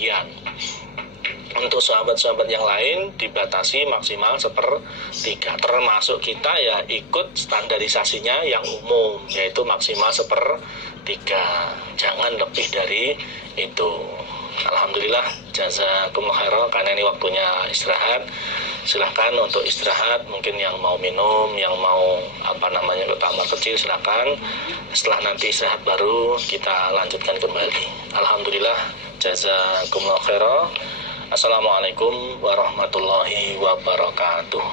sebagian. Untuk sahabat-sahabat yang lain dibatasi maksimal 1/3, termasuk kita ya ikut standarisasinya yang umum, yaitu maksimal 1/3, jangan lebih dari itu. Alhamdulillah, jazakumullah khairan. Karena ini waktunya istirahat, silahkan untuk istirahat. Mungkin yang mau minum, yang mau ke kamar kecil, silahkan. Setelah nanti istirahat baru kita lanjutkan kembali. Alhamdulillah, jazakumullah khairan. Assalamualaikum warahmatullahi wabarakatuh.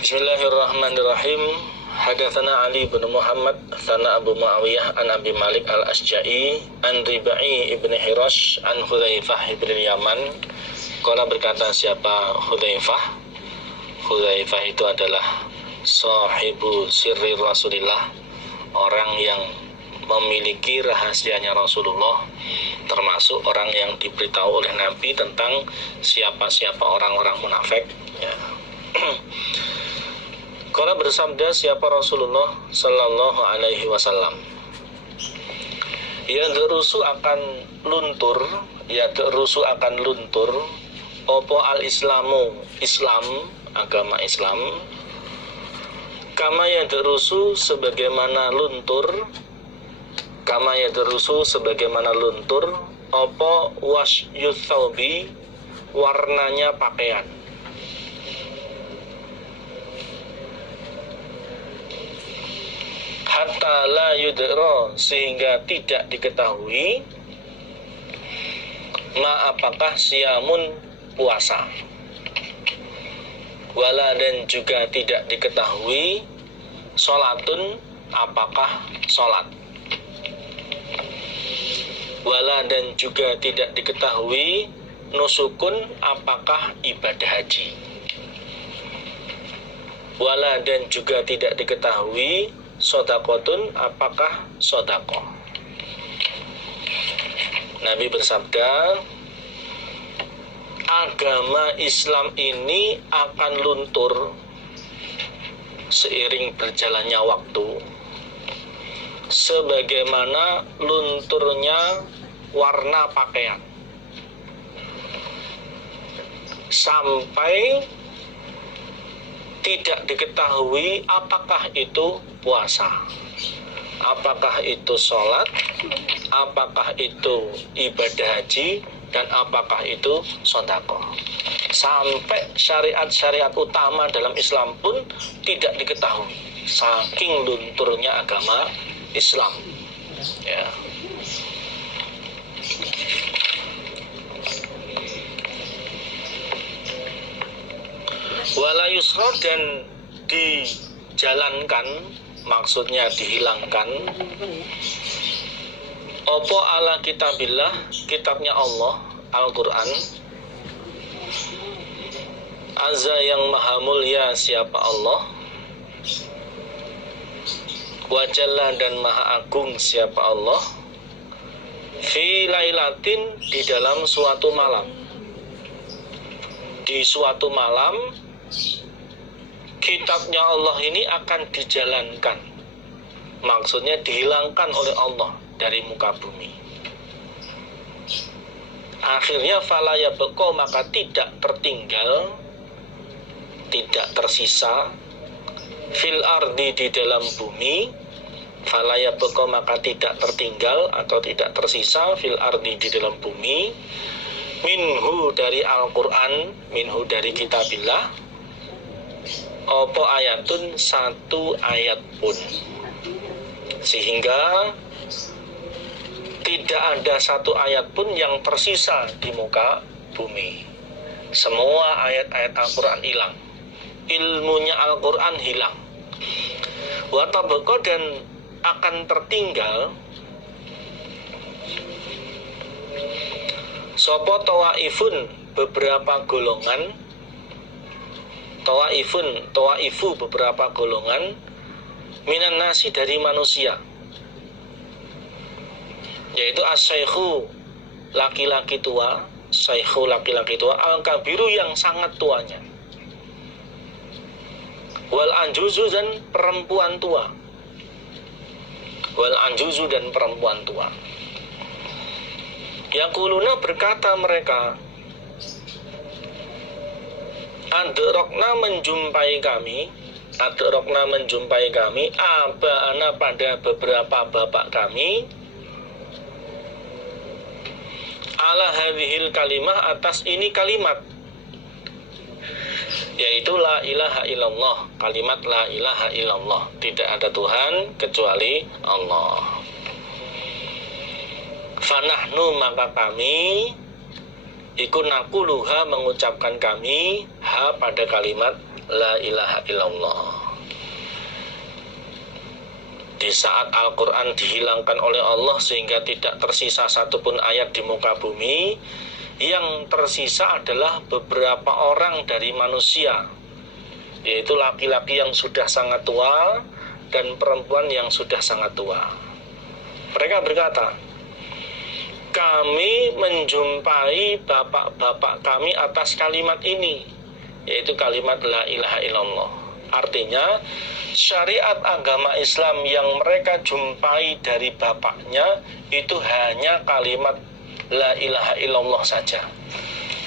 Bismillahirrahmanirrahim. Hadatsana Ali bin Muhammad tsana Abu Muawiyah an Abi Malik al-Asja'i an Ribai ibn Hirash an Hudzaifah ibn Yaman. Qala, berkata siapa Hudzaifah? Hudzaifah itu adalah sahibu sirri Rasulillah, orang yang memiliki rahasianya Rasulullah, termasuk orang yang diberitahu oleh Nabi tentang siapa-siapa orang-orang munafik, ya. Qala, bersabda siapa Rasulullah sallallahu alaihi wasallam, yadrusu akan luntur opo al-islamu, Islam, agama Islam, kama yadrusu sebagaimana luntur opo wasyuth thawbi, warnanya pakaian. Hatta la yudra, sehingga tidak diketahui, ma apakah siamun, puasa, wala dan juga tidak diketahui, sholatun apakah sholat, wala dan juga tidak diketahui, nusukun apakah ibadah haji, wala dan juga tidak diketahui, sodakotun apakah sodakoh. Nabi bersabda, agama Islam ini akan luntur seiring berjalannya waktu, sebagaimana lunturnya warna pakaian, sampai tidak diketahui apakah itu puasa, apakah itu sholat, apakah itu ibadah haji, dan apakah itu sedekah. Sampai syariat-syariat utama dalam Islam pun tidak diketahui, saking lunturnya agama Islam, ya. Wala yusra, dan dijalankan, maksudnya dihilangkan, opo ala kitabillah, kitabnya Allah, Al-Quran, azza yang maha mulia siapa Allah, wajalla dan maha agung siapa Allah, fi lailatin, di dalam suatu malam, di suatu malam kitabnya Allah ini akan dijalankan, maksudnya dihilangkan oleh Allah dari muka bumi. Akhirnya falaya beko, maka tidak tertinggal, tidak tersisa, fil ardi, di dalam bumi, falaya beko, maka tidak tertinggal atau tidak tersisa, fil ardi, di dalam bumi, minhu, dari Al-Quran, minhu, dari kitabillah, opo ayatun, satu ayat pun, sehingga tidak ada satu ayat pun yang tersisa di muka bumi. Semua ayat-ayat Al-Quran hilang, ilmunya Al-Quran hilang. Watabeko, dan akan tertinggal sopo tawaifun, beberapa golongan, tawaifu, beberapa golongan, minan nasi, dari manusia, yaitu as-syaikhu, laki-laki tua, syaikhu, laki-laki tua, al-kabiru, yang sangat tuanya, wal anjuzu, dan perempuan tua, wal anjuzu, dan perempuan tua. Yaquluna berkata mereka, adrokna menjumpai kami, aba'ana pada beberapa bapak kami, ala hadhil kalimah atas ini kalimat, yaitu la ilaha illallah, kalimat la ilaha illallah, tidak ada Tuhan kecuali Allah. Fanahnu maka kami iku nakuluha mengucapkan kami ha pada kalimat la ilaha illallah. Di saat Al-Quran dihilangkan oleh Allah sehingga tidak tersisa satupun ayat di muka bumi, yang tersisa adalah beberapa orang dari manusia, yaitu laki-laki yang sudah sangat tua dan perempuan yang sudah sangat tua. Mereka berkata, kami menjumpai bapak-bapak kami atas kalimat ini, yaitu kalimat la ilaha illallah. Artinya syariat agama Islam yang mereka jumpai dari bapaknya itu hanya kalimat la ilaha illallah saja.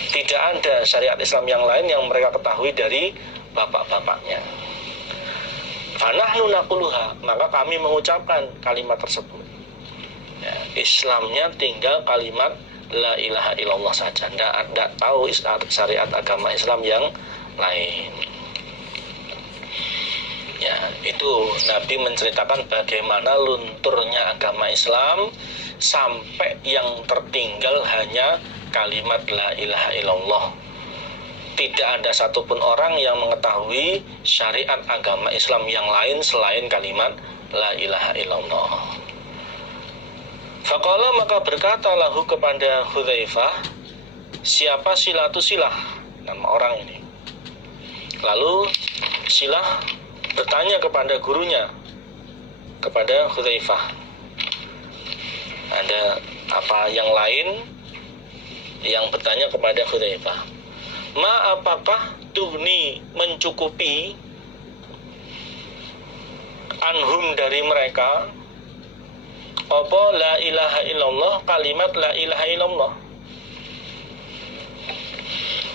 Tidak ada syariat Islam yang lain yang mereka ketahui dari bapak-bapaknya. Fanahnu naquluha, maka kami mengucapkan kalimat tersebut. Ya, Islamnya tinggal kalimat la ilaha illallah saja. Tidak tahu syariat agama Islam yang lain. Ya, itu Nabi menceritakan bagaimana lunturnya agama Islam sampai yang tertinggal hanya kalimat la ilaha illallah. Tidak ada satupun orang yang mengetahui syariat agama Islam yang lain selain kalimat la ilaha illallah. Faqala maka berkata lahu kepada Hudzaifah, siapa Silatu Silah, nama orang ini. Lalu Silah bertanya kepada gurunya, kepada Hudzaifah, ada apa yang lain yang bertanya kepada Hudzaifah, ma apakah tuhni mencukupi anhum dari mereka apa la ilaha illallah, kalimat la ilaha illallah,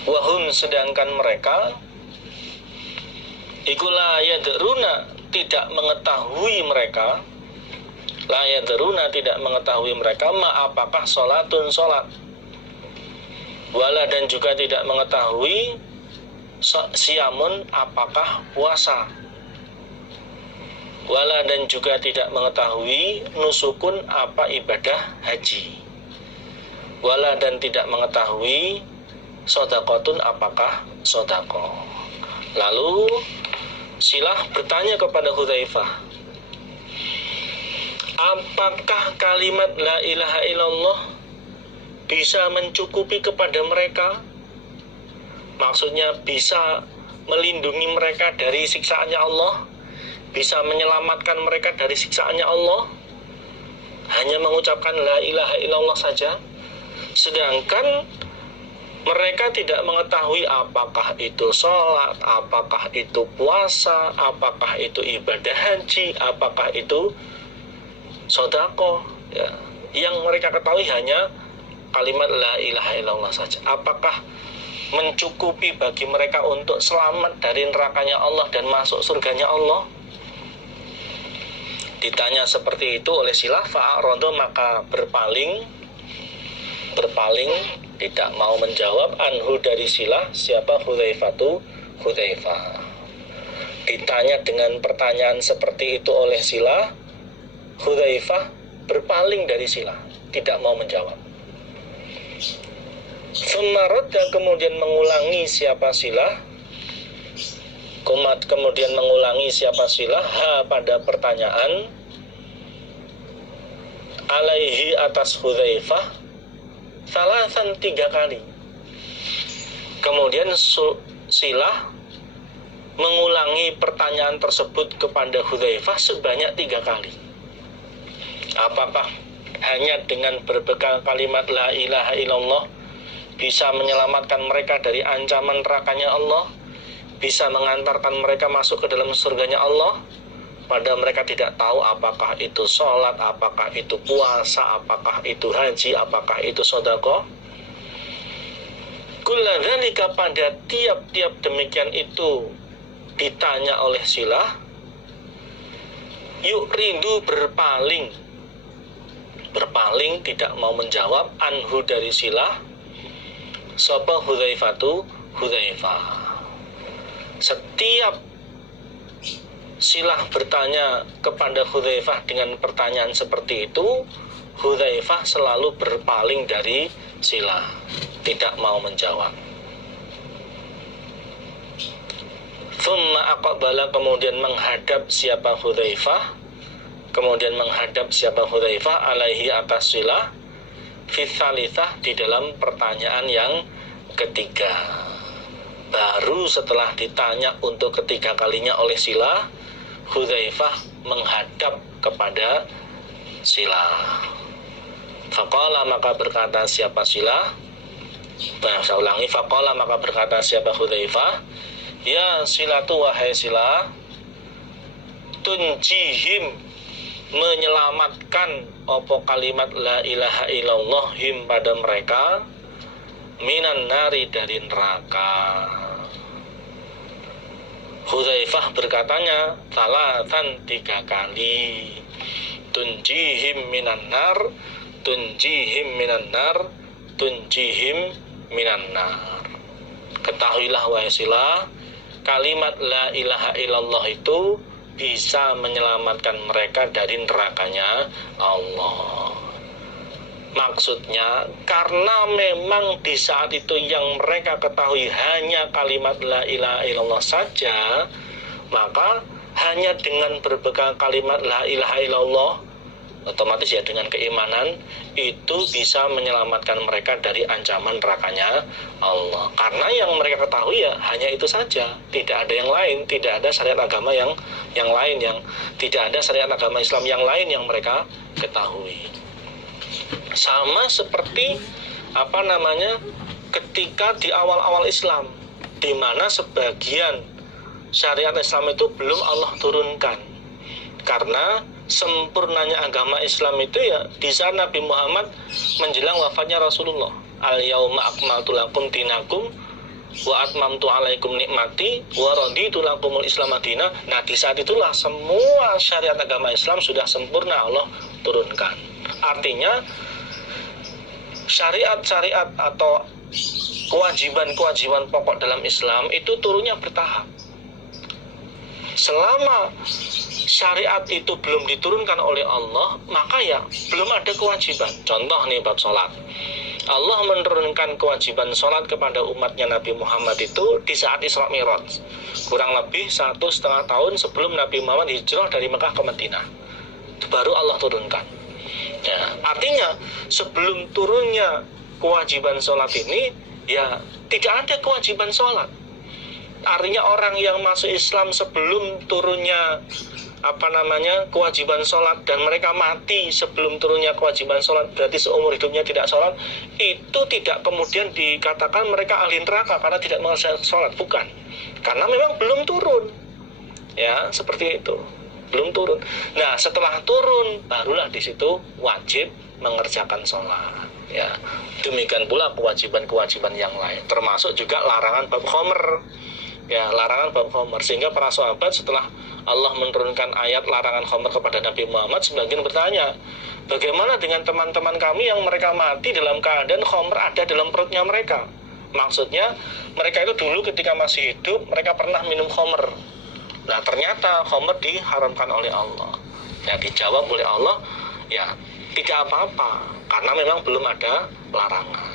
wahum sedangkan mereka iku la yadruna tidak mengetahui mereka, la yadruna tidak mengetahui mereka ma apakah sholatun sholat, wala dan juga tidak mengetahui siamun apakah puasa, wala dan juga tidak mengetahui nusukun apa ibadah haji, wala dan tidak mengetahui sodakotun apakah sodako. Lalu Silah bertanya kepada Hudzaifah, apakah kalimat la ilaha illallah bisa mencukupi kepada mereka? Maksudnya bisa melindungi mereka dari siksaannya Allah, bisa menyelamatkan mereka dari siksaannya Allah, hanya mengucapkan la ilaha illallah saja. Sedangkan mereka tidak mengetahui apakah itu sholat, apakah itu puasa, apakah itu ibadah haji, apakah itu sodako. Ya. Yang mereka ketahui hanya kalimat la ilaha illallah saja. Apakah mencukupi bagi mereka untuk selamat dari nerakanya Allah dan masuk surganya Allah? Ditanya seperti itu oleh Silah, fa'arodo maka berpaling, tidak mau menjawab anhu dari Silah, siapa Hudzaifah. Ditanya dengan pertanyaan seperti itu oleh Silah, Hudzaifah berpaling dari Silah, tidak mau menjawab. Sumarodda kemudian mengulangi siapa Silah, kemudian mengulangi siapa Silah ha pada pertanyaan alaihi atas Hudzaifah salasan 3 kali. Kemudian Silah mengulangi pertanyaan tersebut kepada Hudzaifah sebanyak 3 kali. Apakah hanya dengan berbekal kalimat la ilaha illallah bisa menyelamatkan mereka dari ancaman nerakanya Allah, bisa mengantarkan mereka masuk ke dalam surganya Allah, Padahal mereka tidak tahu apakah itu sholat, apakah itu puasa, apakah itu haji, apakah itu sedekah. Kulladzalika, pada tiap-tiap demikian itu ditanya oleh Silah, yuk rindu berpaling tidak mau menjawab, anhu dari Silah, sapa Hudzaifatu, Hudzaifah. Setiap Silah bertanya kepada Hudzaifah dengan pertanyaan seperti itu, Hudzaifah selalu berpaling dari Silah, tidak mau menjawab. Thumma aqbala, kemudian menghadap siapa Hudzaifah, alaihi atas Silah, fi tsalitsah, di dalam pertanyaan yang ketiga. Baru setelah ditanya untuk ketiga kalinya oleh Silah, Hudzaifah menghadap kepada Silah. Faqala, maka berkata siapa Silah, saya ulangi, faqala, maka berkata siapa Hudzaifah, ya Silatu, wahai Silah, tunjihim, menyelamatkan opo kalimat la ilaha illallah him pada mereka, minan nari, dari neraka. Hudzaifah berkatanya salatan, 3 kali, tunjihim minan nar, tunjihim minan nar, tunjihim minan nar. Ketahuilah wahai Silah, kalimat la ilaha illallah itu bisa menyelamatkan mereka dari nerakanya Allah. Maksudnya karena memang di saat itu yang mereka ketahui hanya kalimat la ilaha illallah saja, maka hanya dengan berbekal kalimat la ilaha illallah, otomatis ya dengan keimanan, itu bisa menyelamatkan mereka dari ancaman nerakanya Allah. Karena yang mereka ketahui ya hanya itu saja, tidak ada yang lain, tidak ada syariat agama yang lain, yang tidak ada syariat agama Islam yang lain yang mereka ketahui. Sama seperti ketika di awal-awal Islam, di mana sebagian syariat Islam itu belum Allah turunkan. Karena sempurnanya agama Islam itu ya di saat Nabi Muhammad menjelang wafatnya Rasulullah. Al-yauma akmaltu lakum dinakum wa atmamtu alaikum nikmati wa raditu lakumul Islam madinah. Nah, di saat itulah semua syariat agama Islam sudah sempurna Allah turunkan. Artinya syariat-syariat atau kewajiban-kewajiban pokok dalam Islam itu turunnya bertahap. Selama syariat itu belum diturunkan oleh Allah, maka ya belum ada kewajiban. Contoh nih bab sholat, Allah menurunkan kewajiban sholat kepada umatnya Nabi Muhammad itu di saat Isra Mi'raj, kurang lebih 1,5 tahun sebelum Nabi Muhammad hijrah dari Mekah ke Madinah. Itu baru Allah turunkan ya. Artinya sebelum turunnya kewajiban sholat ini ya tidak ada kewajiban sholat. Artinya orang yang masuk Islam sebelum turunnya kewajiban sholat, dan mereka mati sebelum turunnya kewajiban sholat, berarti seumur hidupnya tidak sholat, itu tidak kemudian dikatakan mereka ahli neraka karena tidak mengerjakan sholat. Bukan, karena memang belum turun ya, seperti itu, belum turun. Nah, setelah turun barulah di situ wajib mengerjakan sholat ya. Demikian pula kewajiban-kewajiban yang lain, termasuk juga larangan bab khamr ya, larangan bab khamr. Sehingga para sahabat setelah Allah menurunkan ayat larangan khamr kepada Nabi Muhammad, sebagian bertanya, bagaimana dengan teman-teman kami yang mereka mati dalam keadaan khamr ada dalam perutnya mereka? Maksudnya mereka itu dulu ketika masih hidup mereka pernah minum khamr. Nah, ternyata khamr diharamkan oleh Allah. Ya, dijawab oleh Allah, ya tidak apa-apa karena memang belum ada larangan.